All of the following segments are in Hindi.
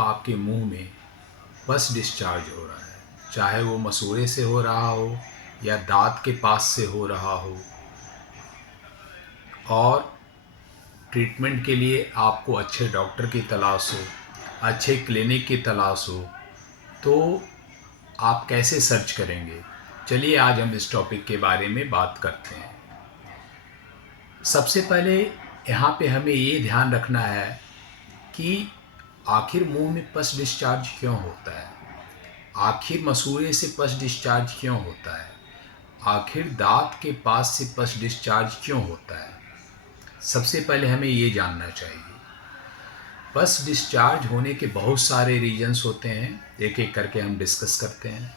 आपके मुंह में पस डिस्चार्ज हो रहा है, चाहे वो मसूड़े से हो रहा हो या दांत के पास से हो रहा हो, और ट्रीटमेंट के लिए आपको अच्छे डॉक्टर की तलाश हो, अच्छे क्लिनिक की तलाश हो, तो आप कैसे सर्च करेंगे? चलिए आज हम इस टॉपिक के बारे में बात करते हैं। सबसे पहले यहाँ पे हमें ये ध्यान रखना है कि आखिर मुंह में पस डिस्चार्ज क्यों होता है, आखिर मसूड़े से पस डिस्चार्ज क्यों होता है, आखिर दांत के पास से पस डिस्चार्ज क्यों होता है। सबसे पहले हमें ये जानना चाहिए। पस डिस्चार्ज होने के बहुत सारे रीजन्स होते हैं, एक एक करके हम डिस्कस करते हैं।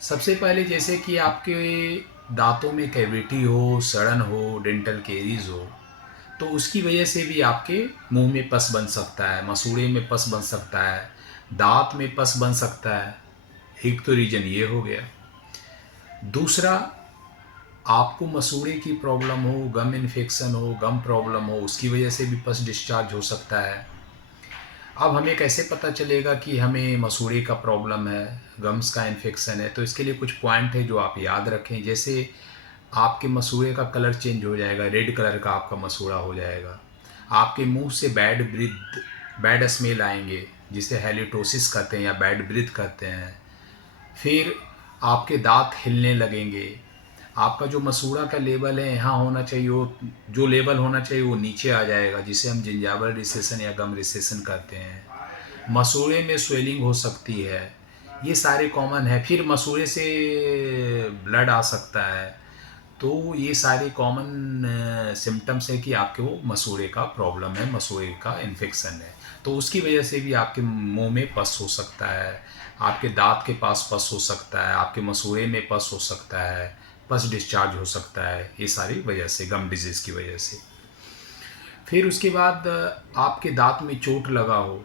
सबसे पहले जैसे कि आपके दांतों में कैविटी हो, सड़न हो, डेंटल केरीज हो, तो उसकी वजह से भी आपके मुंह में पस बन सकता है, मसूड़े में पस बन सकता है, दांत में पस बन सकता है। एक तो रीजन ये हो गया। दूसरा, आपको मसूड़े की प्रॉब्लम हो, गम इन्फेक्शन हो, गम प्रॉब्लम हो, उसकी वजह से भी पस डिस्चार्ज हो सकता है। अब हमें कैसे पता चलेगा कि हमें मसूड़े का प्रॉब्लम है, गम्स का इन्फेक्शन है? तो इसके लिए कुछ पॉइंट है जो आप याद रखें। जैसे आपके मसूड़े का कलर चेंज हो जाएगा, रेड कलर का आपका मसूड़ा हो जाएगा। आपके मुंह से बैड स्मेल आएंगे, जिसे हेलिटोसिस कहते हैं या बैड ब्रीथ कहते हैं। फिर आपके दांत हिलने लगेंगे। आपका जो मसूड़ा का लेवल है यहाँ होना चाहिए, वो जो लेवल होना चाहिए वो नीचे आ जाएगा, जिसे हम जिंजावल रिसेशन या गम रिसेशन कहते हैं। मसूड़े में स्वेलिंग हो सकती है, ये सारे कॉमन है। फिर मसूड़े से ब्लड आ सकता है। तो ये सारे कॉमन सिम्टम्स है कि आपके वो मसूड़े का प्रॉब्लम है, मसूड़े का इन्फेक्शन है। तो उसकी वजह से भी आपके मुंह में पस हो सकता है, आपके दांत के पास पस हो सकता है, आपके मसूड़े में पस हो सकता है, पस डिस्चार्ज हो सकता है। ये सारी वजह से, गम डिजीज़ की वजह से। फिर उसके बाद आपके दांत में चोट लगा हो,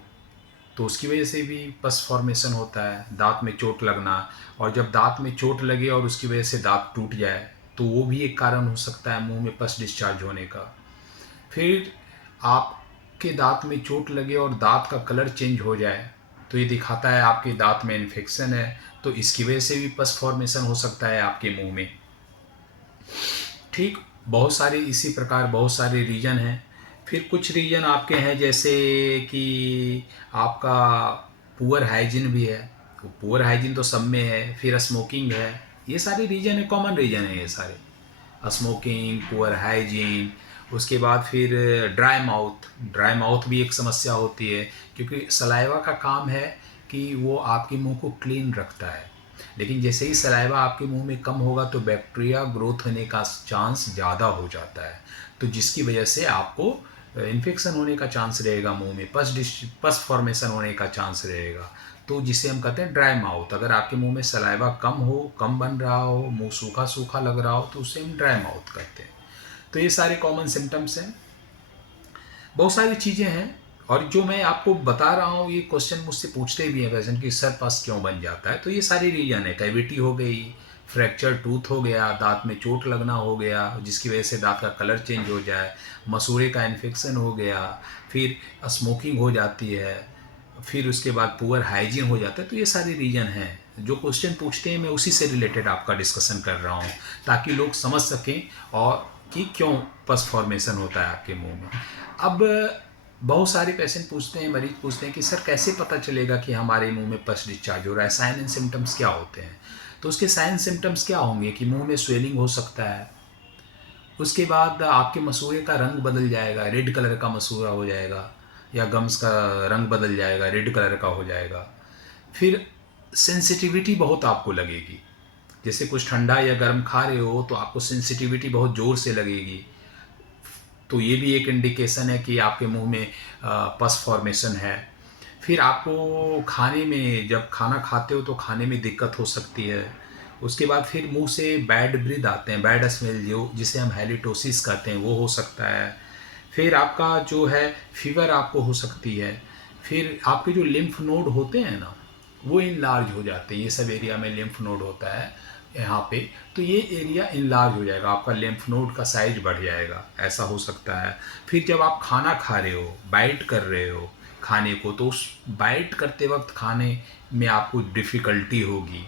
तो उसकी वजह से भी पस फॉर्मेशन होता है, दांत में चोट लगना। और जब दांत में चोट लगे और उसकी वजह से दांत टूट जाए, तो वो भी एक कारण हो सकता है मुंह में पस डिस्चार्ज होने का। फिर आपके दांत में चोट लगे और दांत का कलर चेंज हो जाए, तो ये दिखाता है आपके दांत में इन्फेक्शन है, तो इसकी वजह से भी पस फॉर्मेशन हो सकता है आपके मुंह में। ठीक, बहुत सारे इसी प्रकार बहुत सारे रीजन हैं। फिर कुछ रीजन आपके हैं जैसे कि आपका पुअर हाइजीन भी है। तो पुअर हाइजीन तो सब में है। फिर स्मोकिंग है। ये सारे रीजन है, कॉमन रीजन है ये सारे। स्मोकिंग, पुअर हाइजीन, उसके बाद फिर ड्राई माउथ भी एक समस्या होती है, क्योंकि सलाइवा का काम है कि वो आपके मुंह को क्लीन रखता है। लेकिन जैसे ही सलाइवा आपके मुंह में कम होगा तो बैक्टीरिया ग्रोथ होने का चांस ज़्यादा हो जाता है, तो जिसकी वजह से आपको इन्फेक्शन होने का चांस रहेगा, मुंह में पस फॉर्मेशन होने का चांस रहेगा। तो जिसे हम कहते हैं ड्राई माउथ। अगर आपके मुंह में सलाइवा कम हो, कम बन रहा हो, मुंह सूखा सूखा लग रहा हो, तो उसे हम ड्राई माउथ कहते हैं। तो ये सारे कॉमन सिम्टम्स हैं। बहुत सारी चीज़ें हैं, और जो मैं आपको बता रहा हूँ ये क्वेश्चन मुझसे पूछते भी हैं पेशेंट कि सर पस क्यों बन जाता है। तो ये सारी रीजन है, कैविटी हो गई, फ्रैक्चर टूथ हो गया, दांत में चोट लगना हो गया जिसकी वजह से दांत का कलर चेंज हो जाए, मसूड़े का इन्फेक्शन हो गया, फिर स्मोकिंग हो जाती है, फिर उसके बाद पुअर हाइजीन हो जाता है। तो ये सारी रीजन हैं जो क्वेश्चन पूछते हैं, मैं उसी से रिलेटेड आपका डिस्कशन कर रहा हूँ, ताकि लोग समझ सकें और कि क्यों पस फॉर्मेशन होता है आपके मुंह में। अब बहुत सारे पेशेंट पूछते हैं, मरीज पूछते हैं कि सर कैसे पता चलेगा कि हमारे मुंह में पस डिस्चार्ज हो रहा है, साइन एंड सिम्टम्स क्या होते हैं? तो उसके साइन सिम्टम्स क्या होंगे कि मुंह में स्वेलिंग हो सकता है, उसके बाद आपके मसूड़े का रंग बदल जाएगा, रेड कलर का मसूड़ा हो जाएगा, या गम्स का रंग बदल जाएगा, रेड कलर का हो जाएगा। फिर सेंसिटिविटी बहुत आपको लगेगी, जैसे कुछ ठंडा या गर्म खा रहे हो तो आपको सेंसिटिविटी बहुत ज़ोर से लगेगी, तो ये भी एक इंडिकेशन है कि आपके मुंह में पस फॉर्मेशन है। फिर आपको खाने में, जब खाना खाते हो तो खाने में दिक्कत हो सकती है। उसके बाद फिर मुंह से बैड ब्रीथ आते हैं, बैड स्मेल, जो जिसे हम हेलिटोसिस कहते हैं, वो हो सकता है। फिर आपका जो है फीवर आपको हो सकती है। फिर आपके जो लिम्फ नोड होते हैं ना, वो इनलार्ज हो जाते हैं। ये सब एरिया में लिम्फ नोड होता है यहाँ पे, तो ये एरिया इनलार्ज हो जाएगा, आपका लिम्फ नोड का साइज बढ़ जाएगा, ऐसा हो सकता है। फिर जब आप खाना खा रहे हो, बाइट कर रहे हो, खाने को, तो उस बाइट करते वक्त खाने में आपको डिफ़िकल्टी होगी।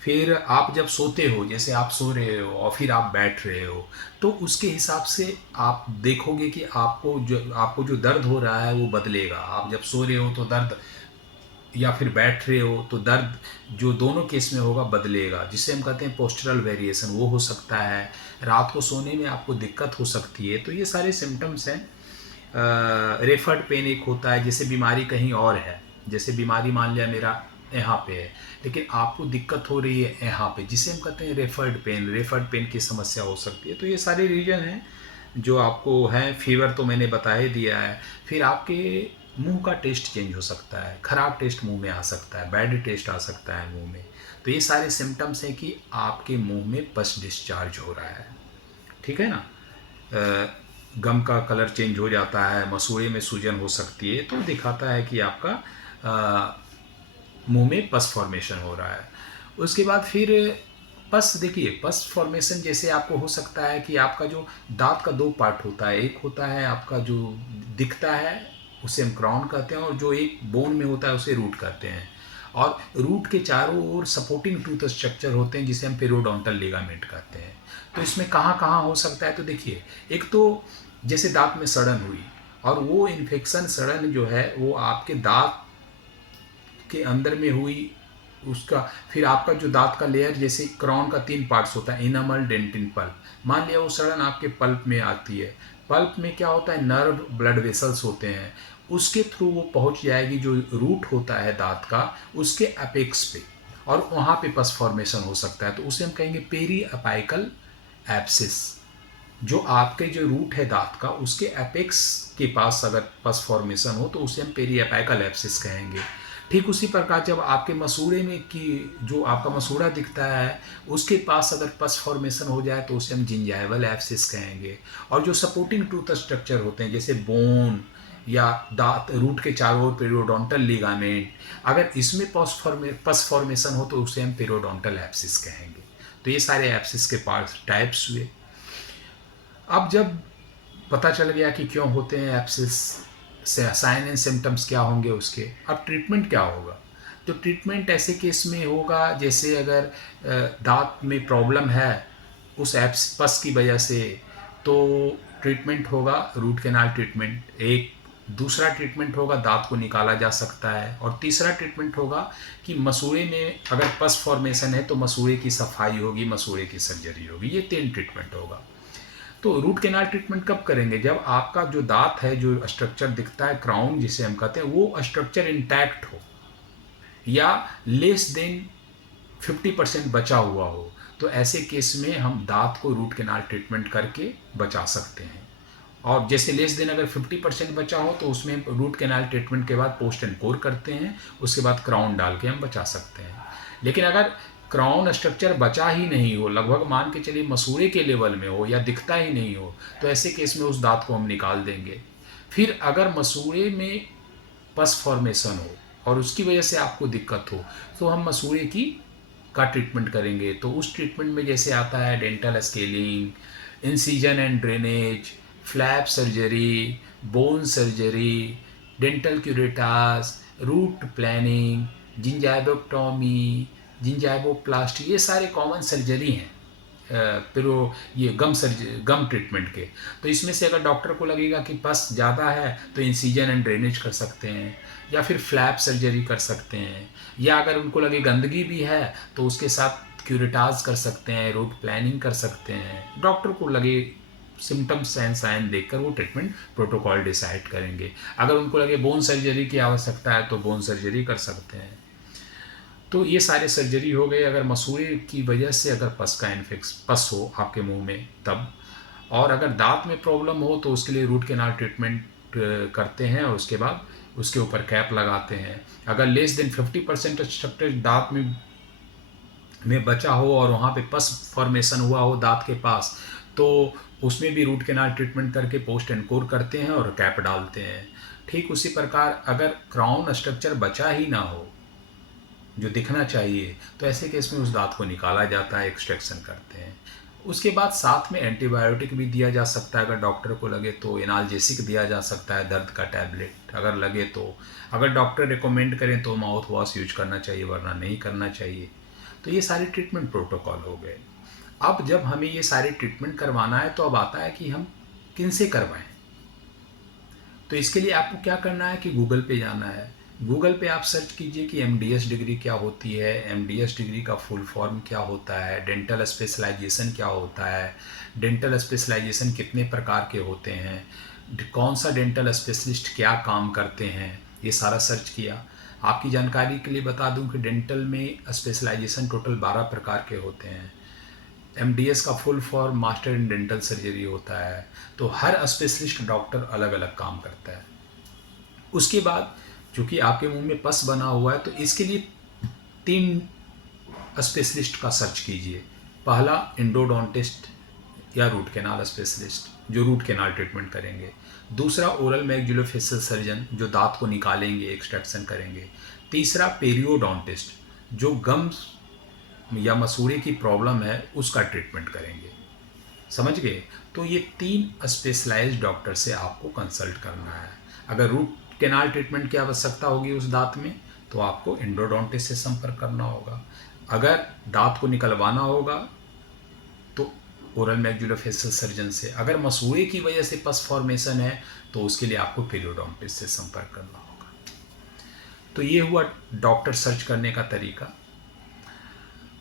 फिर आप जब सोते हो, जैसे आप सो रहे हो और फिर आप बैठ रहे हो, तो उसके हिसाब से आप देखोगे कि आपको जो दर्द हो रहा है वो बदलेगा। आप जब सो रहे हो तो दर्द, या फिर बैठ रहे हो तो दर्द, जो दोनों केस में होगा बदलेगा, जिसे हम कहते हैं पोस्चरल वेरिएशन, वो हो सकता है। रात को सोने में आपको दिक्कत हो सकती है। तो ये सारे सिम्टम्स हैं। रेफर्ड पेन एक होता है, जैसे बीमारी कहीं और है, जैसे बीमारी मान लिया मेरा यहाँ पे है, लेकिन आपको दिक्कत हो रही है यहाँ पे, जिसे हम कहते हैं रेफर्ड पेन की समस्या हो सकती है। तो ये सारे रीजन हैं जो आपको हैं। फीवर तो मैंने बता ही दिया है। फिर आपके मुंह का टेस्ट चेंज हो सकता है, खराब टेस्ट मुंह में आ सकता है, बैड टेस्ट आ सकता है मुंह में। तो ये सारे सिम्टम्स हैं कि आपके मुंह में पस डिस्चार्ज हो रहा है। ठीक है ना। गम का कलर चेंज हो जाता है, मसूड़े में सूजन हो सकती है, तो दिखाता है कि आपका मुंह में पस फॉर्मेशन हो रहा है। उसके बाद फिर पस, देखिए पस फॉर्मेशन जैसे आपको हो सकता है कि आपका जो दांत का दो पार्ट होता है, एक होता है आपका जो दिखता है उसे हम क्राउन कहते हैं, और जो एक बोन में होता है उसे रूट कहते हैं। और रूट के चारों ओर सपोर्टिंग टूथ स्ट्रक्चर होते हैं जिसे हम पेरियोडोंटल लिगामेंट कहते हैं। तो इसमें कहाँ कहाँ हो सकता है, तो देखिए, एक तो जैसे दांत में सड़न हुई, और वो इन्फेक्शन सड़न जो है वो आपके दांत के अंदर में हुई, उसका फिर आपका जो दांत का लेयर, जैसे क्राउन का 3 पार्ट्स होता है, इनामल, डेंटिन, पल्प। मान लिया वो सड़न आपके पल्प में आती है। पल्प में क्या होता है, नर्व, ब्लड वेसल्स होते हैं, उसके थ्रू वो पहुंच जाएगी जो रूट होता है दांत का, उसके अपेक्स पे, और वहाँ पे पस फॉर्मेशन हो सकता है। तो उसे हम कहेंगे पेरी अपाइकल एब्सिस। जो आपके जो रूट है दांत का, उसके एपेक्स के पास अगर पस फॉर्मेशन हो तो उसे हम पेरी अपाइकल एब्सिस कहेंगे। ठीक उसी प्रकार जब आपके मसूड़े में की, जो आपका मसूड़ा दिखता है उसके पास अगर पस फॉर्मेशन हो जाए तो उसे हम जिंजाइवल एब्सिस कहेंगे। और जो सपोर्टिंग टूथ स्ट्रक्चर होते हैं जैसे बोन या दांत, रूट के चारों ओर पेरियोडोंटल लिगामेंट, अगर इसमें पस फॉर्मेशन हो तो उसे हम पेरियोडोंटल एब्सिस कहेंगे। तो ये सारे एब्सिस के पार्ट टाइप्स हुए। अब जब पता चल गया कि क्यों होते हैं एब्सिस, साइन एंड सिम्टम्स क्या होंगे उसके, अब ट्रीटमेंट क्या होगा। तो ट्रीटमेंट ऐसे केस में होगा, जैसे अगर दांत में प्रॉब्लम है उस एब्स पस की वजह से, तो ट्रीटमेंट होगा रूट कैनाल ट्रीटमेंट एक। दूसरा ट्रीटमेंट होगा दांत को निकाला जा सकता है। और तीसरा ट्रीटमेंट होगा कि मसूड़े में अगर पस फॉर्मेशन है तो मसूड़े की सफाई होगी, मसूड़े की सर्जरी होगी। ये 3 ट्रीटमेंट होगा। तो रूट कैनाल ट्रीटमेंट कब करेंगे, जब आपका जो दांत है, जो स्ट्रक्चर दिखता है क्राउन जिसे हम कहते हैं, वो स्ट्रक्चर इंटैक्ट हो या लेस देन 50% बचा हुआ हो। तो ऐसे केस में हम दांत को रूट कैनाल ट्रीटमेंट करके बचा सकते हैं। और जैसे लेस देन अगर 50% बचा हो तो उसमें रूट कैनाल ट्रीटमेंट के बाद पोस्ट एंड कोर करते हैं, उसके बाद क्राउन डाल के हम बचा सकते हैं। लेकिन अगर क्राउन स्ट्रक्चर बचा ही नहीं हो, लगभग मान के चलिए मसूड़े के लेवल में हो या दिखता ही नहीं हो, तो ऐसे केस में उस दांत को हम निकाल देंगे। फिर अगर मसूड़े में पस फॉर्मेशन हो और उसकी वजह से आपको दिक्कत हो, तो हम मसूड़े की का ट्रीटमेंट करेंगे। तो उस ट्रीटमेंट में जैसे आता है dental scaling, incision and drainage, flap surgery, bone surgery, dental curettage, root planing, gingivectomy, gingivoplasty, ये सारे कॉमन सर्जरी हैं। फिर वो ये गम ट्रीटमेंट के। तो इसमें से अगर डॉक्टर को लगेगा कि पस ज़्यादा है तो इंसिजन एंड ड्रेनेज कर सकते हैं, या फिर फ्लैप सर्जरी कर सकते हैं, या अगर उनको लगे गंदगी भी है तो उसके साथ क्यूरेटाज कर सकते हैं, रूट प्लानिंग कर सकते हैं। डॉक्टर को लगे, सिम्टम्स एंड साइन देखकर वो ट्रीटमेंट प्रोटोकॉल डिसाइड करेंगे। अगर उनको लगे बोन सर्जरी की आवश्यकता है तो बोन सर्जरी कर सकते हैं। तो ये सारे सर्जरी हो गए अगर मसूड़े की वजह से अगर पस हो आपके मुंह में तब। और अगर दांत में प्रॉब्लम हो तो उसके लिए रूट कैनाल ट्रीटमेंट करते हैं, और उसके बाद उसके ऊपर कैप लगाते हैं। अगर लेस देन 50% स्ट्रक्चर दांत में बचा हो और वहाँ पे पस फॉर्मेशन हुआ हो दांत के पास, तो उसमें भी रूट कैनाल ट्रीटमेंट करके पोस्ट एंड कोर करते हैं और कैप डालते हैं। ठीक उसी प्रकार अगर क्राउन स्ट्रक्चर बचा ही ना हो जो दिखना चाहिए, तो ऐसे केस में उस दांत को निकाला जाता है, एक्सट्रैक्शन करते हैं। उसके बाद साथ में एंटीबायोटिक भी दिया जा सकता है, अगर डॉक्टर को लगे तो एनाल्जेसिक दिया जा सकता है, दर्द का टैबलेट अगर लगे तो। अगर डॉक्टर रिकमेंड करें तो माउथ वॉश यूज करना चाहिए, वरना नहीं करना चाहिए। तो ये सारे ट्रीटमेंट प्रोटोकॉल हो गए। अब जब हमें ये सारे ट्रीटमेंट करवाना है तो अब आता है कि हम किन से करवाएं। तो इसके लिए आपको क्या करना है कि गूगल पे जाना है। गूगल पे आप सर्च कीजिए कि एमडीएस डिग्री क्या होती है, एमडीएस डिग्री का फुल फॉर्म क्या होता है, डेंटल स्पेशलाइजेशन क्या होता है, डेंटल स्पेशलाइजेशन कितने प्रकार के होते हैं, कौन सा डेंटल स्पेशलिस्ट क्या काम करते हैं, ये सारा सर्च किया। आपकी जानकारी के लिए बता दूं कि डेंटल में स्पेशलाइजेशन टोटल 12 प्रकार के होते हैं। एमडीएस का full form master in dental surgery होता है। तो हर स्पेशलिस्ट डॉक्टर अलग अलग काम करता है। उसके बाद चूँकि आपके मुंह में पस बना हुआ है तो इसके लिए 3 स्पेशलिस्ट का सर्च कीजिए। पहला इंडोडोंटिस्ट या रूट कैनाल स्पेशलिस्ट जो रूट कैनाल ट्रीटमेंट करेंगे। दूसरा ओरल मैक्सिलोफेशियल सर्जन जो दांत को निकालेंगे, एक्सट्रैक्शन करेंगे। तीसरा पेरियोडोंटिस्ट जो गम्स या मसूड़े की प्रॉब्लम है उसका ट्रीटमेंट करेंगे। समझ गए? तो ये 3 स्पेशलाइज्ड डॉक्टर से आपको कंसल्ट करना है। अगर रूट कैनाल ट्रीटमेंट की आवश्यकता होगी उस दांत में तो आपको एंडोडोंटिस्ट से संपर्क करना होगा। अगर दांत को निकलवाना होगा तो ओरल मैक्सिलोफेशियल सर्जन से। अगर मसूड़े की वजह से पस फॉर्मेशन है तो उसके लिए आपको पेरियोडोंटिस्ट से संपर्क करना होगा। तो ये हुआ डॉक्टर सर्च करने का तरीका।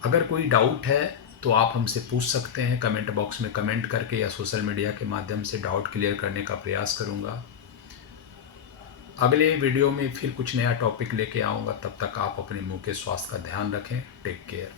अगर कोई डाउट है तो आप हमसे पूछ सकते हैं कमेंट बॉक्स में कमेंट करके, या सोशल मीडिया के माध्यम से डाउट क्लियर करने का प्रयास करूंगा। अगले वीडियो में फिर कुछ नया टॉपिक लेके आऊँगा। तब तक आप अपने मुंह के स्वास्थ्य का ध्यान रखें। Take care.